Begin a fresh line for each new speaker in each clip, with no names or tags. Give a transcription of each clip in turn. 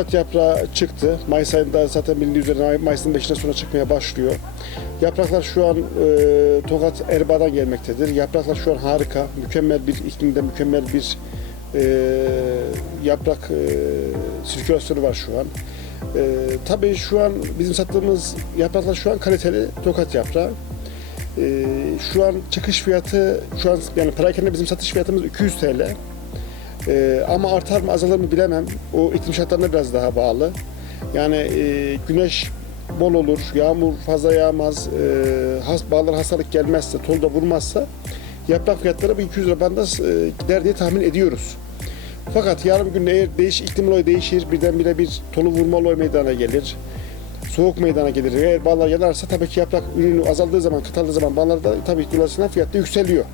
tokat yaprağı çıktı. Mayıs ayında zaten bilindiği üzere Mayıs'ın 5'inden sonra çıkmaya başlıyor. Yapraklar şu an e, Tokat Erbaa'dan gelmektedir. Yapraklar şu an harika. Mükemmel bir iklimde mükemmel bir e, yaprak e, sirkülasyonu var şu an. E, tabii şu an bizim sattığımız yapraklar şu an kaliteli tokat yaprağı. E, şu an çıkış fiyatı şu an yani perakende bizim satış fiyatımız 200 TL. E, ama artar mı azalır mı bilemem. O iklim şartlarına biraz daha bağlı. Yani e, güneş bol olur, yağmur fazla yağmaz, e, has, bağlar hastalık gelmezse, tolda vurmazsa yaprak fiyatları bu 200 lira bandında e, gider diye tahmin ediyoruz. Fakat yarın gün eğer değiş, iklim olayı değişir, birdenbire bir tolu vurma olayı meydana gelir. Soğuk meydana gelir. Eğer bağlar yanarsa tabii ki yaprak ürünü azaldığı zaman, kıtaldığı zaman bağlar da tabii dolayısıyla fiyat da yükseliyor.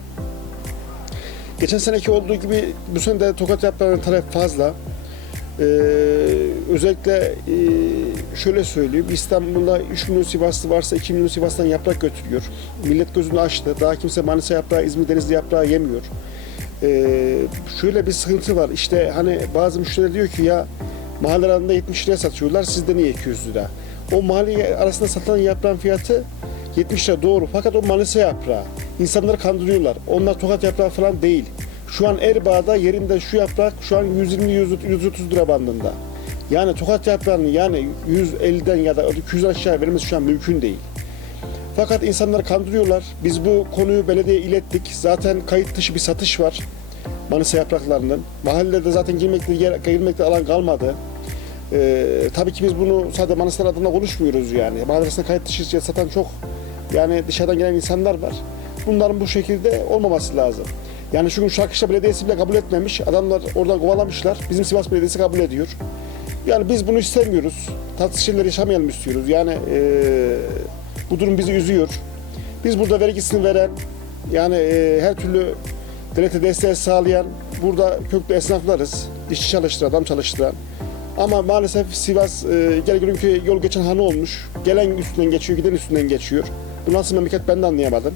Geçen seneki olduğu gibi bu sene de tokat yaprağının talep fazla. Ee, özellikle e, şöyle söyleyeyim, İstanbul'da 3 milyon Sivaslı varsa 2 milyon Sivas'tan yaprak götürüyor. Millet gözünü açtı. Daha kimse Manisa yaprağı, İzmir Denizli yaprağı yemiyor. Ee, şöyle bir sıkıntı var. İşte hani bazı müşteriler diyor ki ya mahalle arasında 70 liraya satıyorlar, sizde niye 200 lira? O mahalle arasında satılan yaprağın fiyatı 70 lira doğru. Fakat o Manisa yaprağı. İnsanları kandırıyorlar. Onlar tokat yaprağı falan değil. Şu an Erbaa'da yerinde şu yaprak şu an 120-130 lira bandında. Yani tokat yaprağını yani 150'den ya da 200 aşağı vermesi şu an mümkün değil. Fakat insanları kandırıyorlar. Biz bu konuyu belediyeye ilettik. Zaten kayıt dışı bir satış var. Manisa yapraklarının. Mahallede zaten girmekte, yer, girmekte alan kalmadı. Ee, tabii ki biz bunu sadece Manisa'nın adına konuşmuyoruz yani. Mahallesinde kayıt dışı satan çok yani dışarıdan gelen insanlar var. Bunların bu şekilde olmaması lazım. Yani şu gün Şarkışla Belediyesi bile kabul etmemiş. Adamlar oradan kovalamışlar. Bizim Sivas Belediyesi kabul ediyor. Yani biz bunu istemiyoruz. Tatsız şeyler yaşamayalım istiyoruz. Yani eee, bu durum bizi üzüyor. Biz burada vergisini veren, yani eee, her türlü devlete destek sağlayan burada köklü esnaflarız. İşçi çalıştıran, adam çalıştıran. Ama maalesef Sivas e, gel görün ki yol geçen hanı olmuş. Gelen üstünden geçiyor, giden üstünden geçiyor. Bu nasıl memleket ben de anlayamadım.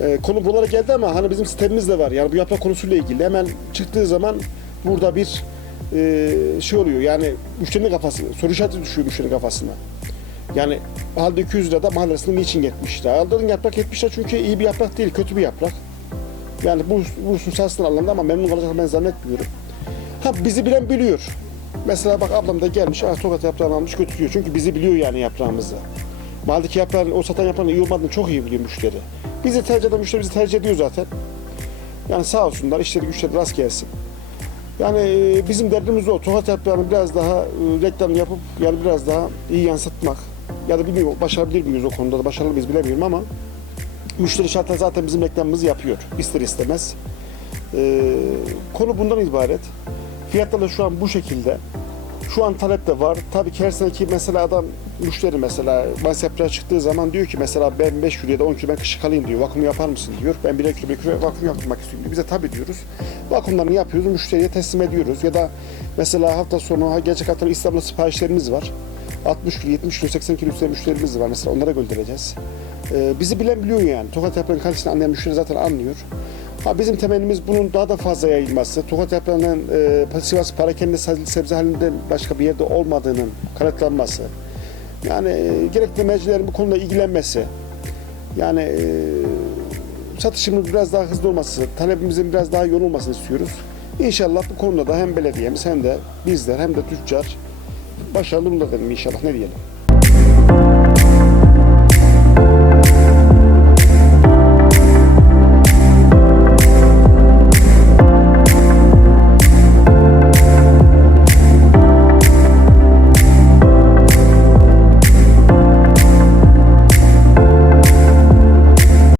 E, konu buralara geldi ama hani bizim sistemimiz de var. Yani bu yaprak konusuyla ilgili. Hemen çıktığı zaman burada bir e, şey oluyor. Yani müşterinin kafası, soru işareti düşüyor müşterinin kafasına. Yani halde 200 lira da mahallesinde niçin 70 lira? Aldığın yaprak 70 lira çünkü iyi bir yaprak değil, kötü bir yaprak. Yani bu, bu hususasından alındı ama memnun kalacak ben zannetmiyorum. Ha bizi bilen biliyor. Mesela bak ablam da gelmiş, ah, tokat yaprağını almış götürüyor. Çünkü bizi biliyor yani yaprağımızı. Mahalledeki yaprağın, o satan yaprağın iyi olmadığını çok iyi biliyor müşteri. Bizi tercih eden müşteri bizi tercih ediyor zaten. Yani sağ olsunlar, işleri güçleri rast gelsin. Yani e, bizim derdimiz o. Tokat yaprağını biraz daha e, reklam yapıp yani biraz daha iyi yansıtmak. Ya da bilmiyorum başarabilir miyiz o konuda da başarılı mıyız bilemiyorum ama müşteri şartlar zaten bizim reklamımızı yapıyor ister istemez. E, konu bundan ibaret. Fiyatlar da şu an bu şekilde. Şu an talep de var. Tabii ki her seneki mesela adam müşteri mesela yaprağı çıktığı zaman diyor ki mesela ben 5 kilo ya da 10 kilo ben kışı kalayım diyor. Vakum yapar mısın diyor. Ben 1 kilo 1 kilo vakum yapmak istiyorum diyor. Biz de tabii diyoruz. Vakumlarını yapıyoruz. Müşteriye teslim ediyoruz. Ya da mesela hafta sonu gerçek hafta İstanbul'da siparişlerimiz var. 60 kilo, 70 kilo, 80 kilo üstüne müşterimiz var. Mesela onlara göndereceğiz. Ee, bizi bilen biliyor yani. Tokat yaprağının kalitesini anlayan müşteri zaten anlıyor. Ha, bizim temennimiz bunun daha da fazla yayılması. Tokat yaprağının e, Sivas parakende sebze halinde başka bir yerde olmadığının kanıtlanması. Yani e, gerekli mercilerin bu konuda ilgilenmesi. Yani e, satışımız biraz daha hızlı olması, talebimizin biraz daha yoğun olmasını istiyoruz. İnşallah bu konuda da hem belediyemiz hem de bizler hem de tüccar başarılı olur inşallah ne diyelim.